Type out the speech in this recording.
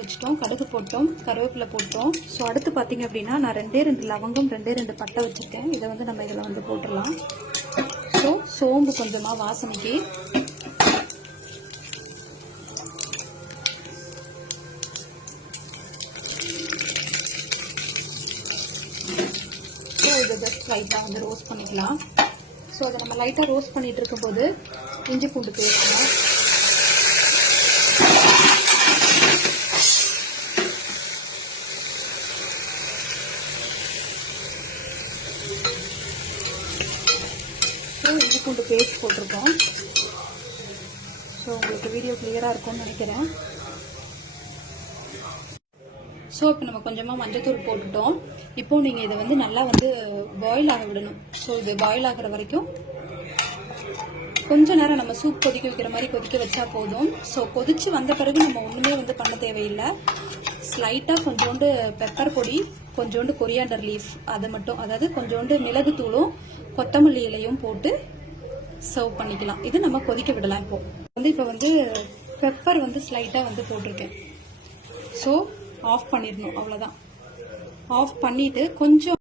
வச்சுட்டோம் கடுகு போட்டோம் கருவேப்பிலை போட்டோம். ஸோ அடுத்து பார்த்தீங்க அப்படின்னா நான் ரெண்டே ரெண்டு லவங்கம் ரெண்டே ரெண்டு பட்டை வச்சுருக்கேன் இதை வந்து நம்ம இதில் வந்து போட்டுடலாம். ஸோ சோம்பு கொஞ்சமாக வாசனைக்கு. ஸோ இதை ஜஸ்ட் லைட்டாக வந்து ரோஸ்ட் பண்ணிக்கலாம். ஸோ அதை நம்ம லைட்டாக ரோஸ்ட் பண்ணிகிட்டு இருக்கும்போது இஞ்சி பூண்டு பேசலாம் இஞ்சி பூண்டு பேஸ்ட் போட்டிருக்கோம் ஸோ உங்களுக்கு வீடியோ கிளியராக இருக்கும்னு நினைக்கிறேன். ஸோ இப்போ நம்ம கொஞ்சமாக மஞ்சத்தூள் போட்டுட்டோம். இப்போ நீங்கள் இதை வந்து நல்லா வந்து பாயில் ஆக விடணும். ஸோ இது பாயில் ஆகிற வரைக்கும் கொஞ்ச நேரம் நம்ம சூப் கொதிக்க வைக்கிற மாதிரி கொதிக்க வச்சா போதும். ஸோ கொதிச்சு வந்த பிறகு நம்ம ஒன்றுமே வந்து பண்ண தேவையில்லை. ஸ்லைட்டாக கொஞ்சோண்டு பெப்பர் பொடி கொஞ்சோண்டு கொரியாண்டர் லீஃப் அதை மட்டும் அதாவது கொஞ்சோண்டு மிளகுத்தூளும் கொத்தமல்லி இலையும் போட்டு சர்வ் பண்ணிக்கலாம். இது நம்ம கொதிக்க விடலாம் இப்போ. வந்து இப்போ வந்து பெப்பர் வந்து ஸ்லைட்டாக வந்து போட்டிருக்கேன். ஸோ ஆஃப் பண்ணிடணும் அவ்வளோதான் ஆஃப் பண்ணிட்டு கொஞ்சம்